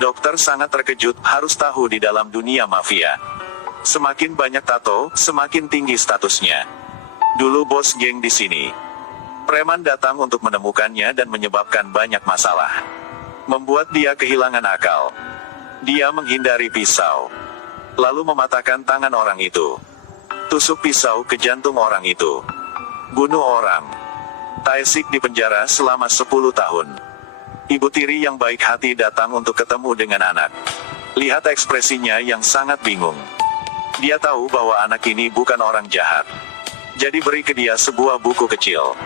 Dokter sangat terkejut, harus tahu di dalam dunia mafia. Semakin banyak tato, semakin tinggi statusnya. Dulu bos geng di sini. Preman datang untuk menemukannya dan menyebabkan banyak masalah. Membuat dia kehilangan akal. Dia menghindari pisau. Lalu mematahkan tangan orang itu. Tusuk pisau ke jantung orang itu. Bunuh orang. Tae-sik dipenjara selama 10 tahun. Ibu tiri yang baik hati datang untuk ketemu dengan anak. Lihat ekspresinya yang sangat bingung. Dia tahu bahwa anak ini bukan orang jahat. Jadi beri ke dia sebuah buku kecil.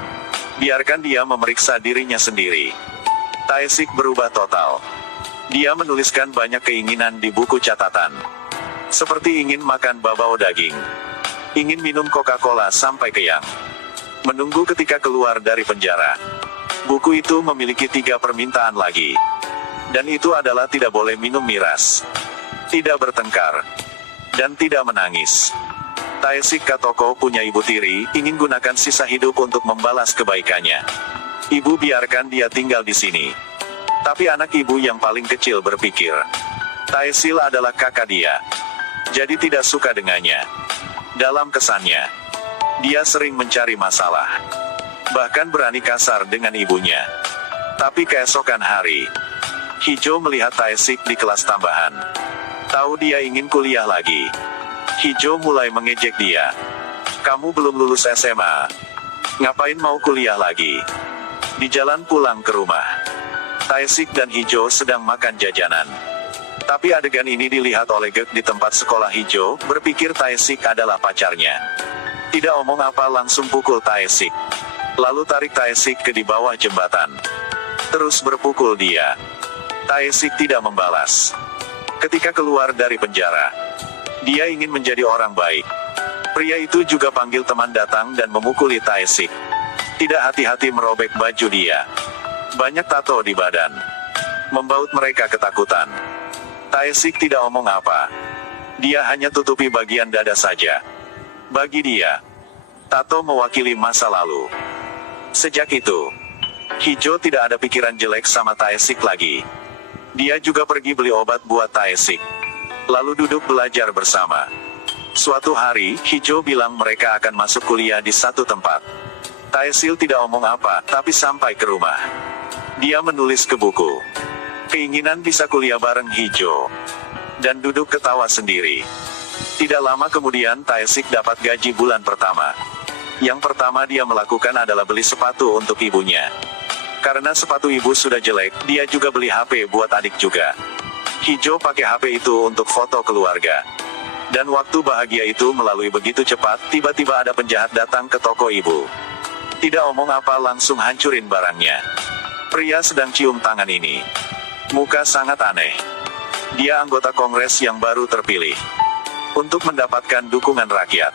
Biarkan dia memeriksa dirinya sendiri. Tae-sik berubah total. Dia menuliskan banyak keinginan di buku catatan. Seperti ingin makan babao daging. Ingin minum Coca-Cola sampai kenyang. Menunggu ketika keluar dari penjara. Buku itu memiliki 3 permintaan lagi. Dan itu adalah tidak boleh minum miras. Tidak bertengkar. Dan tidak menangis. Tae-sik Katoko punya ibu tiri, ingin gunakan sisa hidup untuk membalas kebaikannya. Ibu biarkan dia tinggal di sini. Tapi anak ibu yang paling kecil berpikir. Tae-sil adalah kakak dia. Jadi tidak suka dengannya. Dalam kesannya, dia sering mencari masalah. Bahkan berani kasar dengan ibunya. Tapi keesokan hari, Hijo melihat Tae-sik di kelas tambahan. Tahu dia ingin kuliah lagi. Hijo mulai mengejek dia. Kamu belum lulus SMA. Ngapain mau kuliah lagi? Di jalan pulang ke rumah, Tae-sik dan Hijo sedang makan jajanan. Tapi adegan ini dilihat oleh Gek di tempat sekolah Hijo, berpikir Tae-sik adalah pacarnya. Tidak omong apa langsung pukul Tae-sik. Lalu tarik Tae-sik ke di bawah jembatan. Terus berpukul dia. Tae-sik tidak membalas. Ketika keluar dari penjara, dia ingin menjadi orang baik. Pria itu juga panggil teman datang dan memukuli Tae-sik. Tidak hati-hati merobek baju dia. Banyak tato di badan. Membaut mereka ketakutan. Tae-sik tidak omong apa. Dia hanya tutupi bagian dada saja. Bagi dia, tato mewakili masa lalu. Sejak itu, Hijo tidak ada pikiran jelek sama Tae-sik lagi. Dia juga pergi beli obat buat Tae-sik. Lalu duduk belajar bersama. Suatu hari, Hijo bilang mereka akan masuk kuliah di satu tempat. Tae-sil tidak omong apa, tapi sampai ke rumah. Dia menulis ke buku. Keinginan bisa kuliah bareng Hijo. Dan duduk ketawa sendiri. Tidak lama kemudian Tae-sik dapat gaji bulan pertama. Yang pertama dia melakukan adalah beli sepatu untuk ibunya. Karena sepatu ibu sudah jelek, dia juga beli HP buat adik juga. Hijo pakai HP itu untuk foto keluarga. Dan waktu bahagia itu melalui begitu cepat, tiba-tiba ada penjahat datang ke toko ibu. Tidak omong apa langsung hancurin barangnya. Pria sedang cium tangan ini. Muka sangat aneh. Dia anggota kongres yang baru terpilih. Untuk mendapatkan dukungan rakyat.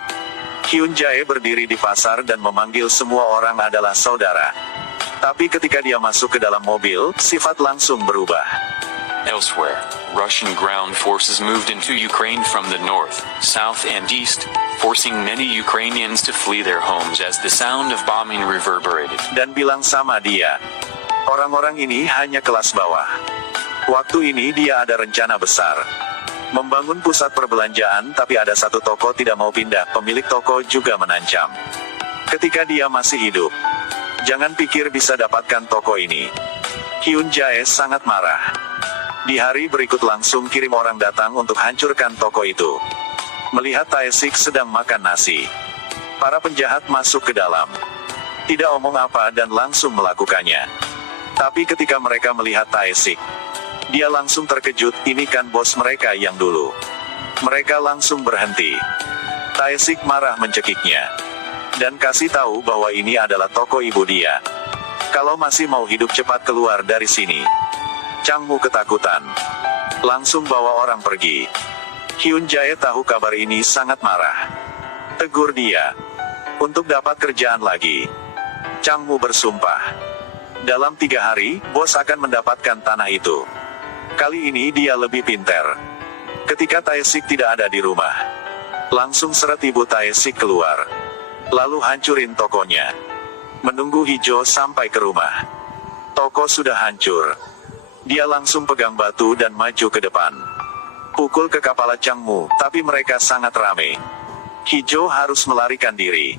Hyun Jae berdiri di pasar dan memanggil semua orang adalah saudara. Tapi ketika dia masuk ke dalam mobil, sifat langsung berubah. Elsewhere, Russian ground forces moved into Ukraine from the north, south and east, forcing many Ukrainians to flee their homes as the sound of bombing reverberated. Dan bilang sama dia. Orang-orang ini hanya kelas bawah. Waktu ini dia ada rencana besar. Membangun pusat perbelanjaan, tapi ada satu toko tidak mau pindah, pemilik toko juga menancam. Ketika dia masih hidup, jangan pikir bisa dapatkan toko ini. Hyun Jae sangat marah. Di hari berikut langsung kirim orang datang untuk hancurkan toko itu. Melihat Tae-sik sedang makan nasi. Para penjahat masuk ke dalam. Tidak omong apa dan langsung melakukannya. Tapi ketika mereka melihat Tae-sik, dia langsung terkejut, ini kan bos mereka yang dulu. Mereka langsung berhenti. Tae-sik marah mencekiknya. Dan kasih tahu bahwa ini adalah toko ibu dia. Kalau masih mau hidup cepat keluar dari sini. Changmu ketakutan. Langsung bawa orang pergi. Hyun Jae tahu kabar ini sangat marah. Tegur dia. Untuk dapat kerjaan lagi. Changmu bersumpah. Dalam 3 hari, bos akan mendapatkan tanah itu. Kali ini dia lebih pintar. Ketika Tae-sik tidak ada di rumah, langsung seret ibu Tae-sik keluar. Lalu hancurin tokonya. Menunggu Hijo sampai ke rumah. Toko sudah hancur. Dia langsung pegang batu dan maju ke depan. Pukul ke kepala Chang Mu, tapi mereka sangat rame. Hijau harus melarikan diri.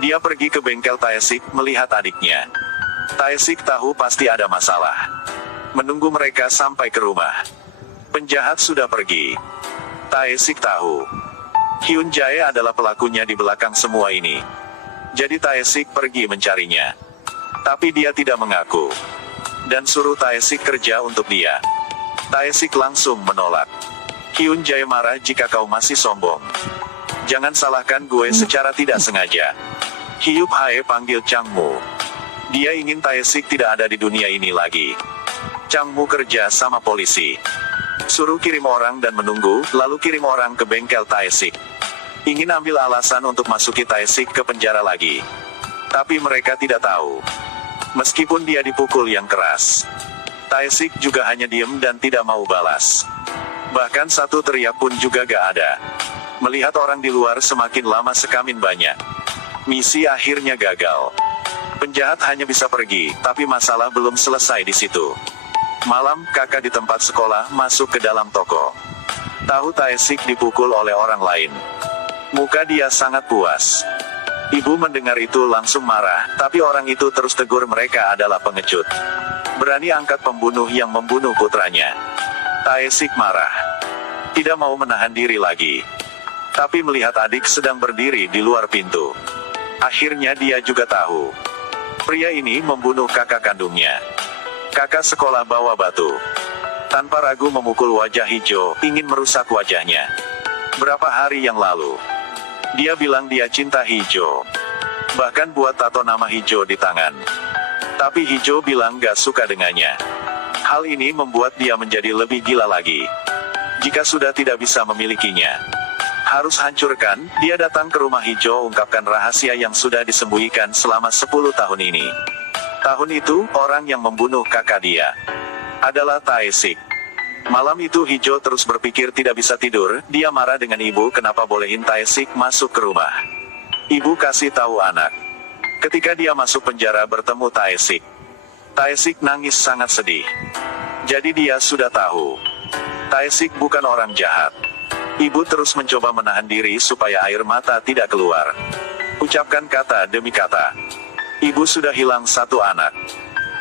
Dia pergi ke bengkel Taesik melihat adiknya. Taesik tahu pasti ada masalah. Menunggu mereka sampai ke rumah. Penjahat sudah pergi. Taesik tahu Hyun Jae adalah pelakunya di belakang semua ini. Jadi Taesik pergi mencarinya. Tapi dia tidak mengaku. Dan suruh Taesik kerja untuk dia. Taesik langsung menolak. Hyun Jae marah jika kau masih sombong. Jangan salahkan gue secara tidak sengaja. Hyup Hae panggil Chang Mu. Dia ingin Taesik tidak ada di dunia ini lagi. Chang Mu kerja sama polisi. Suruh kirim orang dan menunggu, lalu kirim orang ke bengkel Taesik. Ingin ambil alasan untuk masuki Taesik ke penjara lagi. Tapi mereka tidak tahu. Meskipun dia dipukul yang keras, Taesik juga hanya diem dan tidak mau balas. Bahkan satu teriak pun juga gak ada. Melihat orang di luar semakin lama semakin banyak. Misi akhirnya gagal. Penjahat hanya bisa pergi, tapi masalah belum selesai di situ. Malam, kakak di tempat sekolah masuk ke dalam toko. Tahu Taesik dipukul oleh orang lain. Muka dia sangat puas. Ibu mendengar itu langsung marah, tapi orang itu terus tegur mereka adalah pengecut. Berani angkat pembunuh yang membunuh putranya. Taesik marah. Tidak mau menahan diri lagi. Tapi melihat adik sedang berdiri di luar pintu. Akhirnya dia juga tahu. Pria ini membunuh kakak kandungnya. Kakak sekolah bawa batu. Tanpa ragu memukul wajah hijau, ingin merusak wajahnya. Berapa hari yang lalu, dia bilang dia cinta hijau. Bahkan buat tato nama hijau di tangan. Tapi hijau bilang gak suka dengannya. Hal ini membuat dia menjadi lebih gila lagi. Jika sudah tidak bisa memilikinya, harus hancurkan. Dia datang ke rumah hijau ungkapkan rahasia yang sudah disembunyikan selama 10 tahun ini. Tahun itu, orang yang membunuh kakak dia adalah Taesik. Malam itu hijau terus berpikir tidak bisa tidur. Dia marah dengan ibu kenapa bolehin Taesik masuk ke rumah. Ibu kasih tahu anak. Ketika dia masuk penjara bertemu Taesik. Taesik nangis sangat sedih. Jadi dia sudah tahu. Taesik bukan orang jahat. Ibu terus mencoba menahan diri supaya air mata tidak keluar. Ucapkan kata demi kata. Ibu sudah hilang satu anak.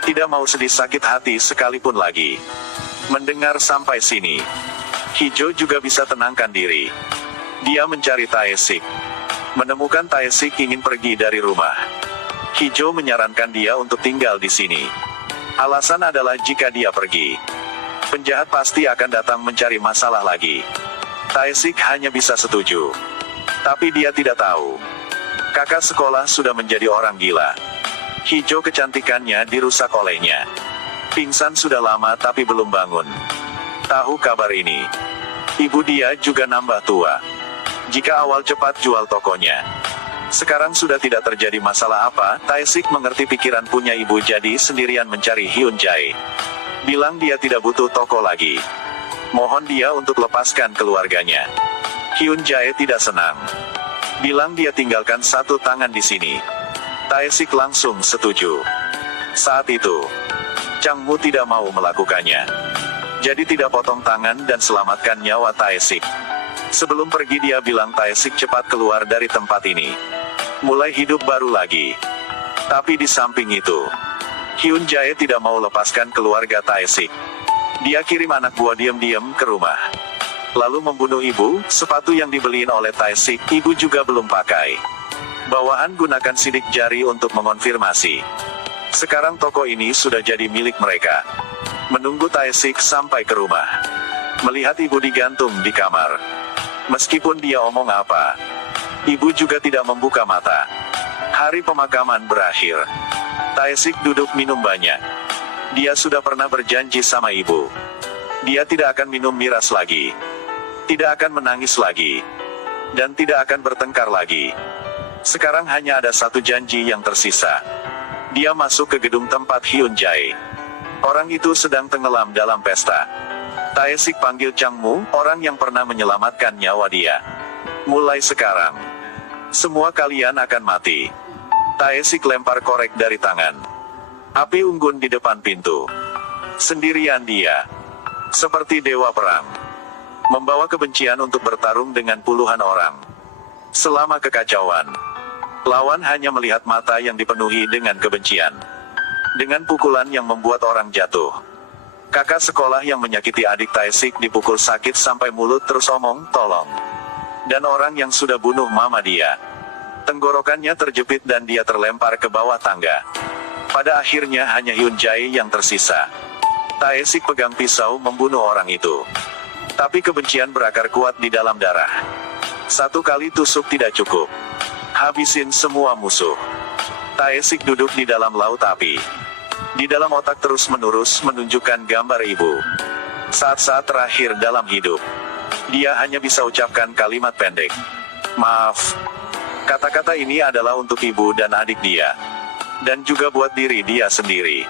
Tidak mau sedih sakit hati sekalipun lagi. Mendengar sampai sini, hijau juga bisa tenangkan diri. Dia mencari Taesik. Menemukan Taesik ingin pergi dari rumah. Hijau menyarankan dia untuk tinggal di sini. Alasan adalah jika dia pergi, penjahat pasti akan datang mencari masalah lagi. Taesik hanya bisa setuju. Tapi dia tidak tahu. Kakak sekolah sudah menjadi orang gila. Hijau kecantikannya dirusak olehnya. Pingsan sudah lama tapi belum bangun. Tahu kabar ini. Ibu dia juga nambah tua. Jika awal cepat jual tokonya. Sekarang sudah tidak terjadi masalah apa, Taesik mengerti pikiran punya ibu jadi sendirian mencari Hyun Jae. Bilang dia tidak butuh toko lagi. Mohon dia untuk lepaskan keluarganya. Hyun Jae tidak senang. Bilang dia tinggalkan satu tangan di sini. Taesik langsung setuju. Saat itu, Chang Mu tidak mau melakukannya. Jadi tidak potong tangan dan selamatkan nyawa Taesik. Sebelum pergi dia bilang Taesik cepat keluar dari tempat ini. Mulai hidup baru lagi. Tapi di samping itu, Hyun Jae tidak mau lepaskan keluarga Taesik. Dia kirim anak buah diam-diam ke rumah. Lalu membunuh ibu, sepatu yang dibeliin oleh Taesik, ibu juga belum pakai. Bawahan gunakan sidik jari untuk mengonfirmasi. Sekarang toko ini sudah jadi milik mereka. Menunggu Taesik sampai ke rumah. Melihat ibu digantung di kamar. Meskipun dia omong apa, ibu juga tidak membuka mata. Hari pemakaman berakhir. Taesik duduk minum banyak. Dia sudah pernah berjanji sama ibu. Dia tidak akan minum miras lagi. Tidak akan menangis lagi. Dan tidak akan bertengkar lagi. Sekarang hanya ada satu janji yang tersisa. Dia masuk ke gedung tempat Hyun Jae. Orang itu sedang tenggelam dalam pesta. Taesik panggil Chang Mu, orang yang pernah menyelamatkan nyawa dia. Mulai sekarang, semua kalian akan mati. Taesik lempar korek dari tangan. Api unggun di depan pintu. Sendirian dia. Seperti dewa perang. Membawa kebencian untuk bertarung dengan puluhan orang. Selama kekacauan. Lawan hanya melihat mata yang dipenuhi dengan kebencian. Dengan pukulan yang membuat orang jatuh. Kakak sekolah yang menyakiti adik Taesik dipukul sakit sampai mulut terus omong, tolong. Dan orang yang sudah bunuh mama dia. Tenggorokannya terjepit dan dia terlempar ke bawah tangga. Pada akhirnya hanya Hyun Jae yang tersisa. Taesik pegang pisau membunuh orang itu. Tapi kebencian berakar kuat di dalam darah. Satu kali tusuk tidak cukup. Habisin semua musuh. Taesik duduk di dalam laut api. Di dalam otak terus-menerus menunjukkan gambar ibu. Saat-saat terakhir dalam hidup. Dia hanya bisa ucapkan kalimat pendek. Maaf. Kata-kata ini adalah untuk ibu dan adik dia. Dan juga buat diri dia sendiri.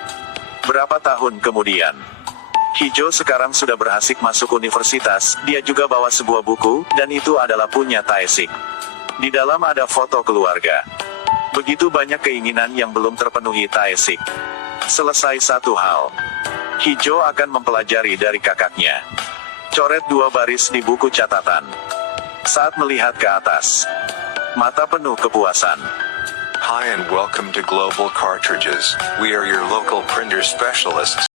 Berapa tahun kemudian. Hijo sekarang sudah berhasil masuk universitas, dia juga bawa sebuah buku, dan itu adalah punya Taesik. Di dalam ada foto keluarga. Begitu banyak keinginan yang belum terpenuhi Taesik. Selesai satu hal. Hijo akan mempelajari dari kakaknya. Coret 2 baris di buku catatan. Saat melihat ke atas. Mata penuh kepuasan. Hi and welcome to Global Cartridges. We are your local printer specialists.